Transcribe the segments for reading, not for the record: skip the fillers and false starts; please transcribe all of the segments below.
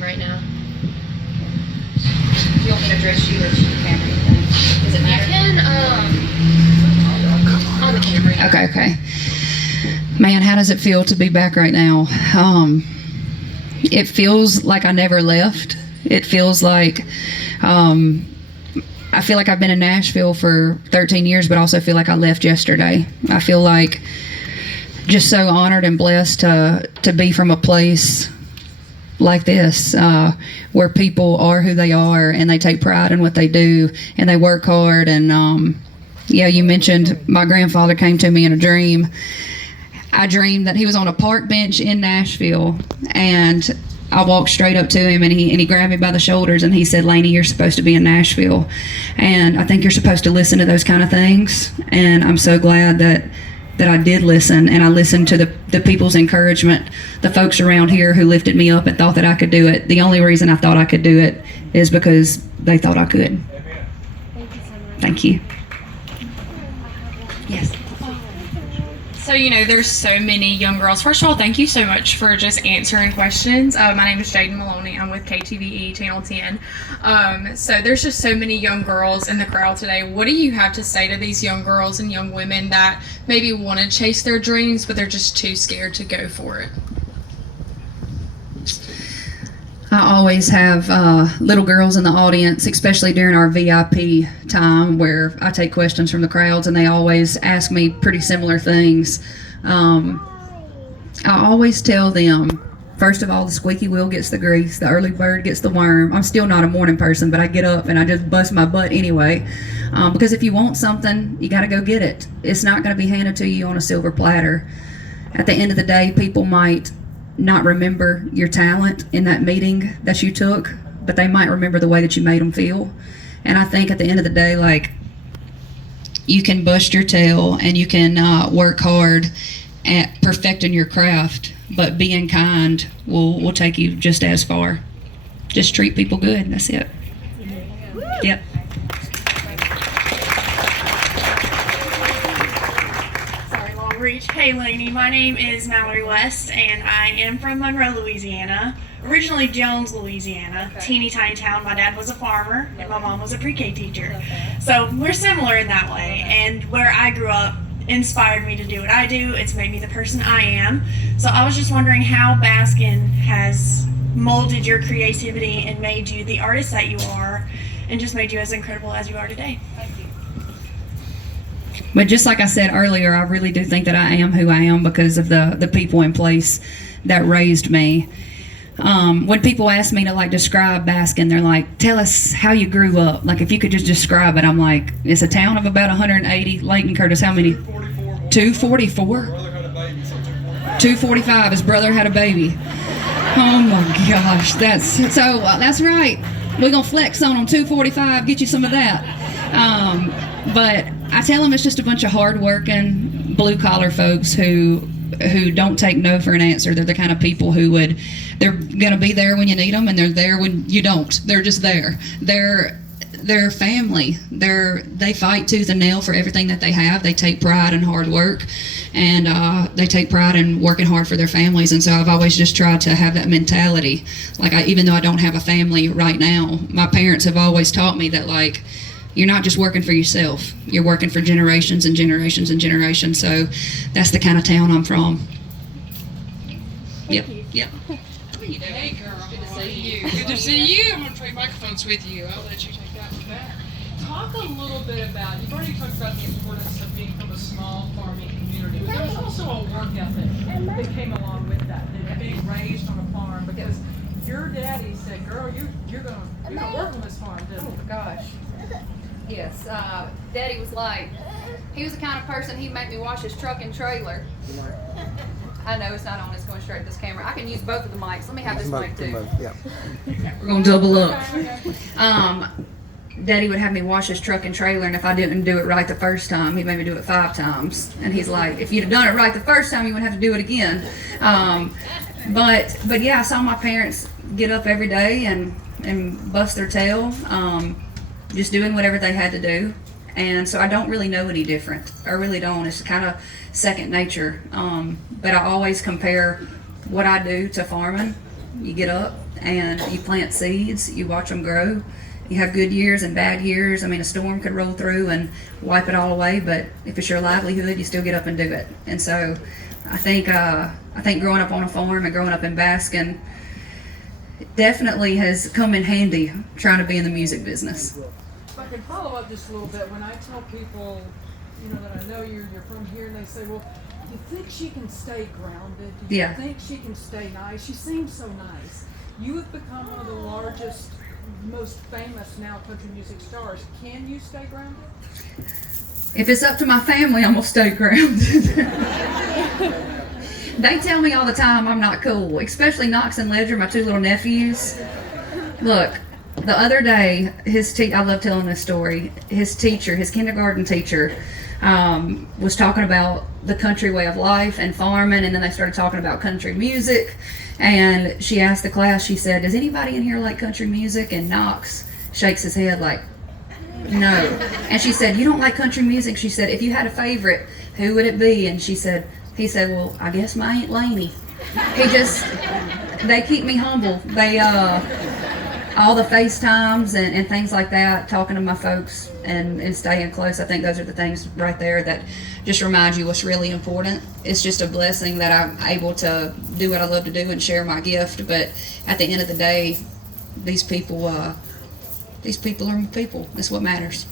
right now. Do you want me to address you or should the camera? Does it matter? You can, on the camera. Okay. Man, how does it feel to be back right now? It feels like I never left. It feels like, I feel like I've been in Nashville for 13 years, but also feel like I left yesterday. I feel like just so honored and blessed to be from a place like this, where people are who they are and they take pride in what they do and they work hard. And yeah, you mentioned my grandfather came to me in a dream. I dreamed that he was on a park bench in Nashville, and I walked straight up to him, and he grabbed me by the shoulders and he said, "Lainey, you're supposed to be in Nashville." And I think you're supposed to listen to those kind of things. And I'm so glad that I did listen, and I listened to the people's encouragement, the folks around here who lifted me up and thought that I could do it. The only reason I thought I could do it is because they thought I could. Thank you so much. Thank you. Yes. So, there's so many young girls. First of all, thank you so much for just answering questions. My name is Jaden Maloney. I'm with KTVE Channel 10. So there's just so many young girls in the crowd today. What do you have to say to these young girls and young women that maybe want to chase their dreams, but they're just too scared to go for it? I always have little girls in the audience, especially during our VIP time where I take questions from the crowds, and they always ask me pretty similar things. I always tell them, first of all, the squeaky wheel gets the grease, the early bird gets the worm. I'm still not a morning person, but I get up and I just bust my butt anyway. Because if you want something, you got to go get it. It's not going to be handed to you on a silver platter. At the end of the day, people might not remember your talent in that meeting that you took, but they might remember the way that you made them feel. And I think at the end of the day, like, you can bust your tail and you can work hard at perfecting your craft, but being kind will take you just as far. Just treat people good, that's it. Yep. Reach. Hey Lainey, my name is Mallory West and I am from Monroe, Louisiana. Originally Jones, Louisiana, teeny tiny town. My dad was a farmer and my mom was a pre-K teacher. So we're similar in that way, and where I grew up inspired me to do what I do. It's made me the person I am. So I was just wondering how Baskin has molded your creativity and made you the artist that you are, and just made you as incredible as you are today. Thank you. But just like I said earlier, I really do think that I am who I am because of the people in place that raised me. When people ask me to describe Baskin, they're like, "Tell us how you grew up." Like, if you could just describe it, I'm like, it's a town of about 180. Leighton Curtis, how many? 244. 245. His brother had a baby. Oh my gosh, that's right. We're gonna flex on them. 245. Get you some of that. But I tell them it's just a bunch of hard-working, blue-collar folks who don't take no for an answer. They're the kind of people they're going to be there when you need them, and they're there when you don't. They're just there. They're family. They fight tooth and nail for everything that they have. They take pride in hard work, and they take pride in working hard for their families. And so I've always just tried to have that mentality. Even though I don't have a family right now, my parents have always taught me that, you're not just working for yourself. You're working for generations and generations and generations. So that's the kind of town I'm from. Yep. Hey girl, good to see you. Good to see you. I'm going to trade microphones with you. I'll let you take that one back. Talk a little bit about, you've already talked about the importance of being from a small farming community, but there's also a work ethic that came along with that, being raised on a farm, because your daddy said, "Girl, you're gonna work on this farm," didn't he? Oh gosh. Yes, Daddy was he was the kind of person, he'd make me wash his truck and trailer. I know it's not on, it's going straight to this camera. I can use both of the mics. Let me have this mic too. Yeah. We're going to double up. Daddy would have me wash his truck and trailer, and if I didn't do it right the first time, he made me do it 5 times. And he's like, "If you'd have done it right the first time, you wouldn't have to do it again." But yeah, I saw my parents get up every day and bust their tail, just doing whatever they had to do. And so I don't really know any different. I really don't. It's kind of second nature. But I always compare what I do to farming. You get up, and you plant seeds, you watch them grow. You have good years and bad years. I mean, a storm could roll through and wipe it all away, but if it's your livelihood, you still get up and do it. And so I think growing up on a farm and growing up in Baskin definitely has come in handy trying to be in the music business. If I can follow up just a little bit, when I tell people, that I know you're from here, and they say, well, do you think she can stay grounded? Do you think she can stay nice? She seems so nice. You have become one of the largest, most famous now country music stars. Can you stay grounded? If it's up to my family, I'm going to stay grounded. They tell me all the time I'm not cool, especially Knox and Ledger, my two little nephews. Look, the other day, I love telling this story, his kindergarten teacher, was talking about the country way of life and farming, and then they started talking about country music, and she asked the class, she said, does anybody in here like country music? And Knox shakes his head like, no. And she said, you don't like country music? She said, if you had a favorite, who would it be? And he said, well, I guess my Aunt Lainey. They keep me humble. They, all the FaceTimes and things like that, talking to my folks and staying close, I think those are the things right there that just remind you what's really important. It's just a blessing that I'm able to do what I love to do and share my gift, but at the end of the day, these people are my people. That's what matters.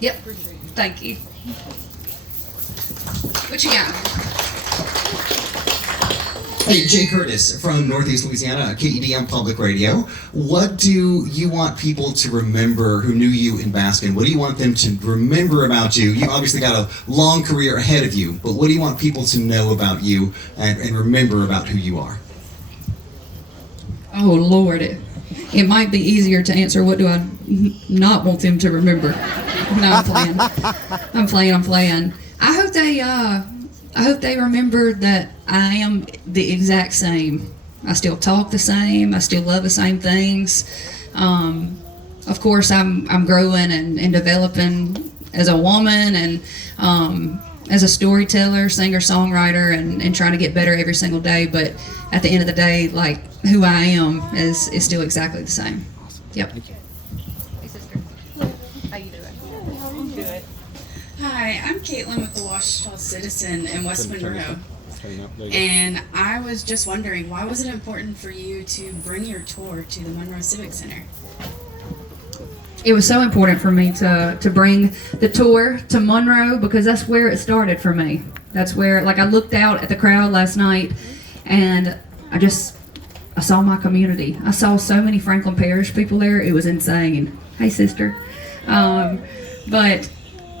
Yep. Thank you. What you got? Hey, Jay Curtis from Northeast Louisiana, KEDM Public Radio. What do you want people to remember who knew you in Baskin? What do you want them to remember about you? You obviously got a long career ahead of you, but what do you want people to know about you and remember about who you are? Oh, Lord. It might be easier to answer what do I not want them to remember. No, I'm playing. I hope they remember that I am the exact same. I still talk the same. I still love the same things. Of course, I'm growing and developing as a woman and as a storyteller, singer, songwriter, and trying to get better every single day. But at the end of the day, like who I am is still exactly the same. Yep. Hey, sister. How you doing? Good. Hi, I'm Caitlin with the Ouachita Citizen in West Monroe. And I was just wondering, why was it important for you to bring your tour to the Monroe Civic Center? It was so important for me to bring the tour to Monroe because that's where it started for me. That's where, like, I looked out at the crowd last night and I saw my community. I saw so many Franklin Parish people there. It was insane. Hey, sister. But,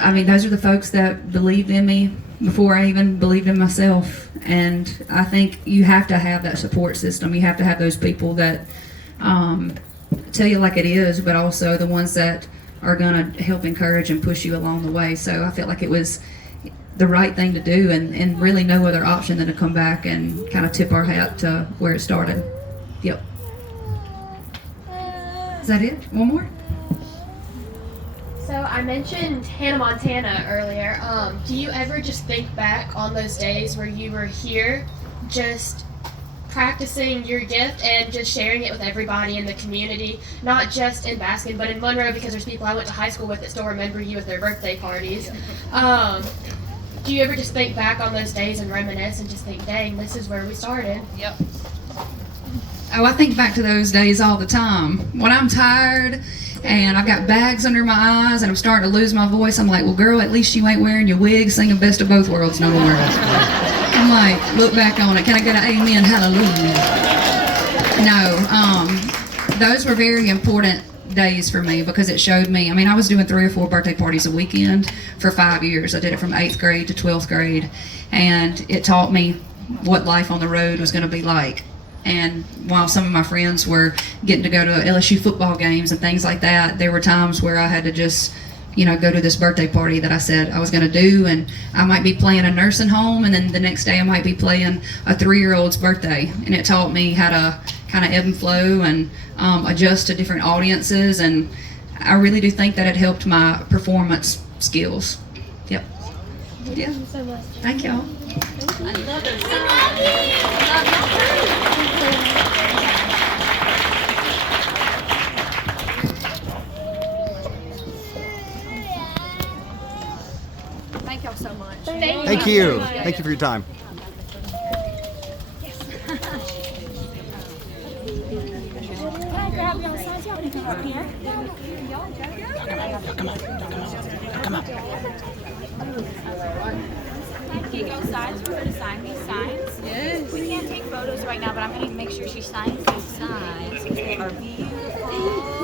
I mean, those are the folks that believed in me before I even believed in myself. And I think you have to have that support system. You have to have those people that tell you like it is, but also the ones that are going to help encourage and push you along the way. So I felt like it was the right thing to do and really no other option than to come back and kind of tip our hat to where it started. Yep. Is that it? One more? So I mentioned Hannah Montana earlier. Do you ever just think back on those days where you were here just practicing your gift and just sharing it with everybody in the community, not just in Baskin, but in Monroe, because there's people I went to high school with that still remember you at their birthday parties. Do you ever just think back on those days and reminisce and just think, dang, this is where we started? Yep. Oh, I think back to those days all the time. When I'm tired and I've got bags under my eyes and I'm starting to lose my voice, I'm like, well, girl, at least you ain't wearing your wig singing Best of Both Worlds no more. I'm like, look back on it. Can I get an amen? Hallelujah. No, those were very important days for me because it showed me, I mean, I was doing 3 or 4 birthday parties a weekend for 5 years. I did it from 8th grade to 12th grade, and it taught me what life on the road was going to be like. And while some of my friends were getting to go to LSU football games and things like that, there were times where I had to just, go to this birthday party that I said I was going to do, and I might be playing a nursing home, and then the next day I might be playing a 3-year-old's birthday. And it taught me how to kind of ebb and flow and adjust to different audiences, and I really do think that it helped my performance skills. Yep. Yeah. Thank you so much. Thank y'all. I love those songs. Thank you. Thank you for your time. Can you go sides for her to sign these signs? Yes. We can't take photos right now, but I'm going to make sure she signs these signs because they are beautiful.